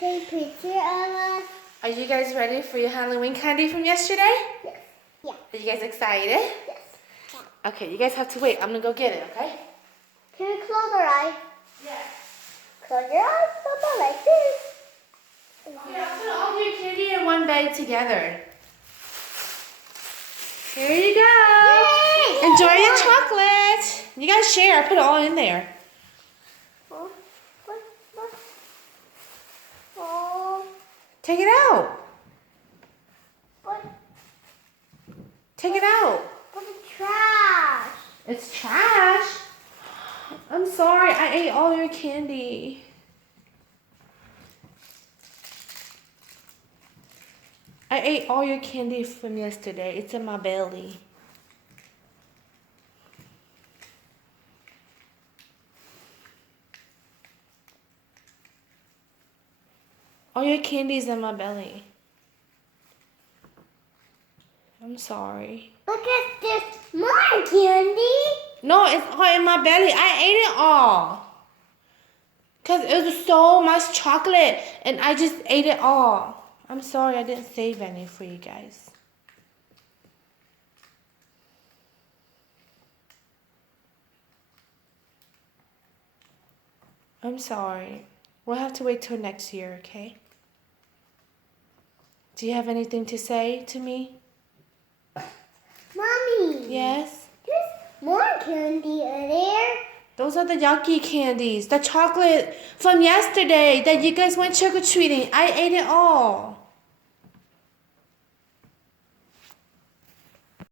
take a picture of us. Are you guys ready for your Halloween candy from yesterday? Yes. Yeah. Are you guys excited? Yes. Yeah. Okay, you guys have to wait. I'm gonna go get it, okay? Can we close our eyes? Yes. Close your eyes, Papa, like this. Okay, I'll put all your candy in one bag together. Here you go. Yay! Enjoy your chocolate. You guys share. I put it all in there. Oh. Oh. Take it out. What? Take it out. What the trash? It's trash. I'm sorry. I ate all your candy. I ate all your candy from yesterday. It's in my belly. All your candy's in my belly. I'm sorry. Look at this, more candy. No, it's all in my belly. I ate it all. Because it was so much chocolate and I just ate it all. I'm sorry I didn't save any for you guys. I'm sorry. We'll have to wait till next year, okay? Do you have anything to say to me? Mommy. Yes? There's more candy in there. Those are the yucky candies. The chocolate from yesterday that you guys went trick-or-treating. I ate it all.